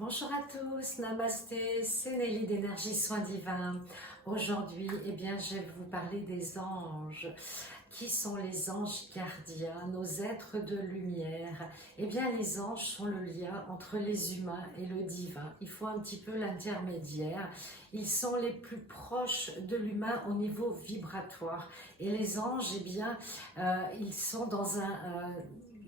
Bonjour à tous, Namasté, c'est Nelly d'Énergie Soins Divins. Aujourd'hui, je vais vous parler des anges. Qui sont les anges gardiens, nos êtres de lumière? Les anges sont le lien entre les humains et le divin. Il faut un petit peu l'intermédiaire. Ils sont les plus proches de l'humain au niveau vibratoire. Et les anges, ils sont dans un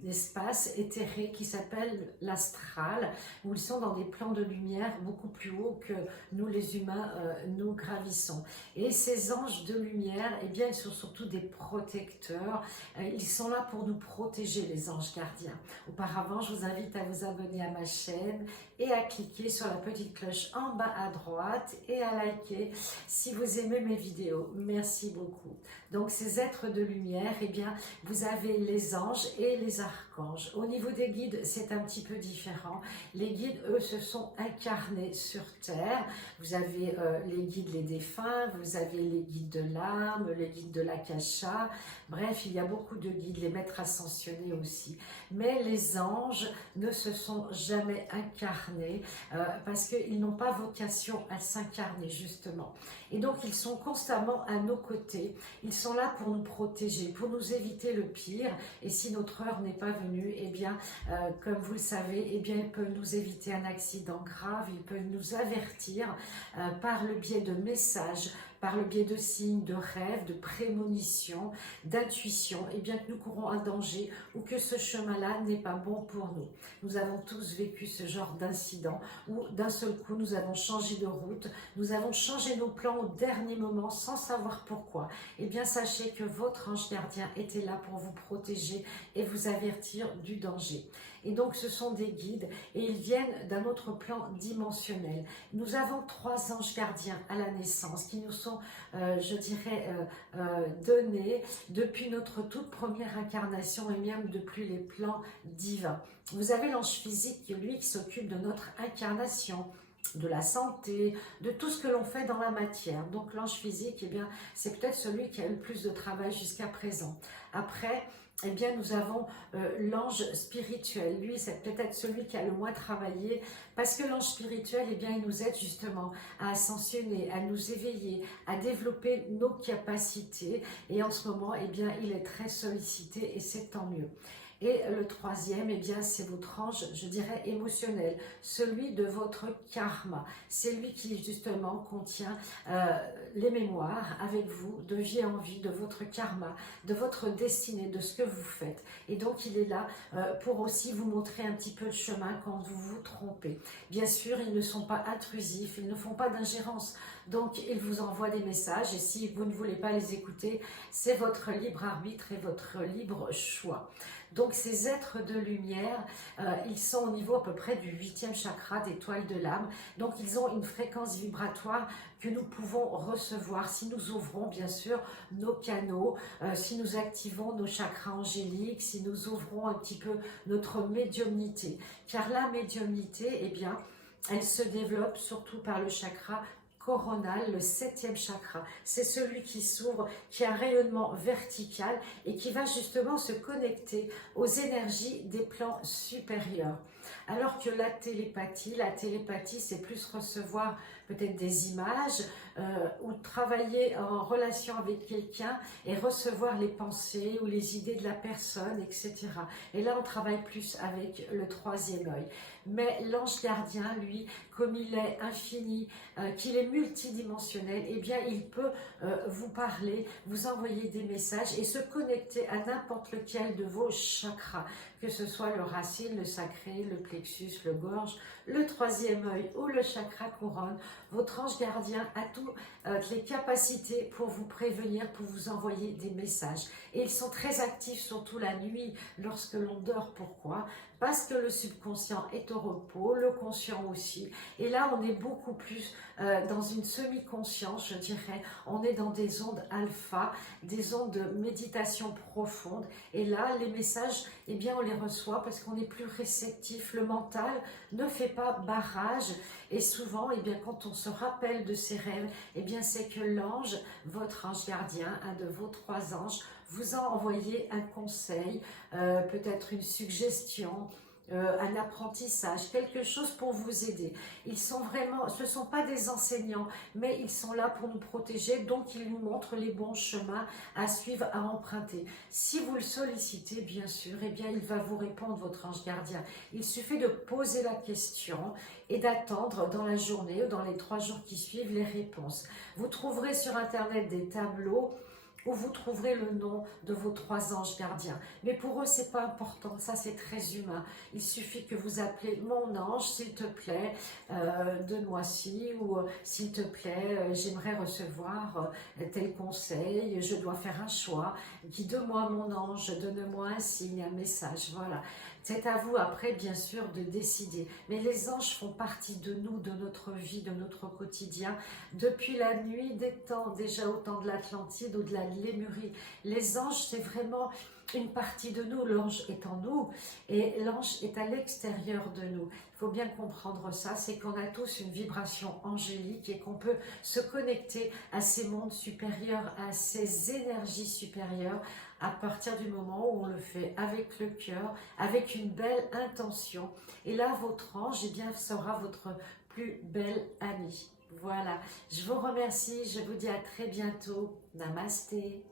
espace éthéré qui s'appelle l'astral, où ils sont dans des plans de lumière beaucoup plus hauts que nous les humains, nous gravissons. Et ces anges de lumière, ils sont surtout des protecteurs. Ils sont là pour nous protéger, les anges gardiens. Auparavant, je vous invite à vous abonner à ma chaîne et à cliquer sur la petite cloche en bas à droite et à liker si vous aimez mes vidéos. Merci beaucoup. Donc, ces êtres de lumière, vous avez les anges et les archanges. Au niveau des guides, c'est un petit peu différent. Les guides, eux, se sont incarnés sur Terre. Vous avez les guides, les défunts, vous avez les guides de l'âme, les guides de l'akasha. Bref, il y a beaucoup de guides, les maîtres ascensionnés aussi. Mais les anges ne se sont jamais incarnés parce qu'ils n'ont pas vocation à s'incarner, justement. Et donc, ils sont constamment à nos côtés. Ils sont là pour nous protéger, pour nous éviter le pire. Et si notre heure n'est pas venue, comme vous le savez, ils peuvent nous éviter un accident grave. Ils peuvent nous avertir par le biais de messages, par le biais de signes, de rêves, de prémonitions, d'intuition, que nous courons un danger ou que ce chemin-là n'est pas bon pour nous. Nous avons tous vécu ce genre d'incident où d'un seul coup nous avons changé de route, nous avons changé nos plans au dernier moment sans savoir pourquoi. Sachez que votre ange gardien était là pour vous protéger et vous avertir du danger. Et donc ce sont des guides et ils viennent d'un autre plan dimensionnel. Nous avons 3 anges gardiens à la naissance qui nous sont, donnés depuis notre toute première incarnation et même depuis les plans divins. Vous avez l'ange physique, lui, qui s'occupe de notre incarnation, de la santé, de tout ce que l'on fait dans la matière. Donc l'ange physique, c'est peut-être celui qui a eu le plus de travail jusqu'à présent. Après, nous avons l'ange spirituel. Lui, c'est peut-être celui qui a le moins travaillé parce que l'ange spirituel, il nous aide justement à ascensionner, à nous éveiller, à développer nos capacités. Et en ce moment, il est très sollicité et c'est tant mieux. Et le troisième, c'est votre ange, je dirais, émotionnel, celui de votre karma. C'est lui qui, justement, contient les mémoires avec vous, de vie en vie, de votre karma, de votre destinée, de ce que vous faites. Et donc, il est là pour aussi vous montrer un petit peu le chemin quand vous vous trompez. Bien sûr, ils ne sont pas intrusifs, ils ne font pas d'ingérence. Donc, ils vous envoient des messages et si vous ne voulez pas les écouter, c'est votre libre arbitre et votre libre choix. Donc, ces êtres de lumière, ils sont au niveau à peu près du 8e chakra d'étoile de l'âme. Donc, ils ont une fréquence vibratoire que nous pouvons recevoir si nous ouvrons, bien sûr, nos canaux, si nous activons nos chakras angéliques, si nous ouvrons un petit peu notre médiumnité. Car la médiumnité, elle se développe surtout par le chakra coronal, le 7e chakra. C'est celui qui s'ouvre, qui a un rayonnement vertical et qui va justement se connecter aux énergies des plans supérieurs. Alors que la télépathie, c'est plus recevoir peut-être des images ou travailler en relation avec quelqu'un et recevoir les pensées ou les idées de la personne, etc. Et là, on travaille plus avec le 3e œil. Mais l'ange gardien, lui, comme il est infini, qu'il est multidimensionnel, il peut vous parler, vous envoyer des messages et se connecter à n'importe lequel de vos chakras, que ce soit le racine, le sacré, le plexus, le gorge, le 3e œil ou le chakra couronne. Votre ange gardien a toutes les capacités pour vous prévenir, pour vous envoyer des messages. Et ils sont très actifs, surtout la nuit, lorsque l'on dort. Pourquoi? Parce que le subconscient est au repos, le conscient aussi. Et là, on est beaucoup plus dans une semi-conscience, je dirais. On est dans des ondes alpha, des ondes de méditation profonde. Et là, les messages, on les reçoit parce qu'on est plus réceptif. Le mental ne fait pas barrage. Et souvent, quand on se rappelle de ses rêves, c'est que l'ange, votre ange gardien, un de vos 3 anges, vous a envoyé un conseil, peut-être une suggestion, un apprentissage, quelque chose pour vous aider. Ils sont vraiment, ce ne sont pas des enseignants, mais ils sont là pour nous protéger, donc ils nous montrent les bons chemins à suivre, à emprunter. Si vous le sollicitez, bien sûr, eh bien, il va vous répondre, votre ange gardien. Il suffit de poser la question et d'attendre dans la journée ou dans les 3 jours qui suivent les réponses. Vous trouverez sur Internet des tableaux où vous trouverez le nom de vos 3 anges gardiens. Mais pour eux, c'est pas important, ça c'est très humain. Il suffit que vous appelez mon ange, s'il te plaît, donne-moi ci, ou s'il te plaît, j'aimerais recevoir tel conseil, je dois faire un choix, guide-moi mon ange, donne-moi un signe, un message, voilà. C'est à vous après, bien sûr, de décider. Mais les anges font partie de nous, de notre vie, de notre quotidien, depuis la nuit des temps, déjà au temps de l'Atlantide, au-delà de Lémurie. Les anges, c'est vraiment une partie de nous. L'ange est en nous et l'ange est à l'extérieur de nous. Il faut bien comprendre ça, c'est qu'on a tous une vibration angélique et qu'on peut se connecter à ces mondes supérieurs, à ces énergies supérieures, à partir du moment où on le fait avec le cœur, avec une belle intention. Et là, votre ange, eh bien, sera votre plus belle amie. Voilà, je vous remercie, je vous dis à très bientôt. Namasté.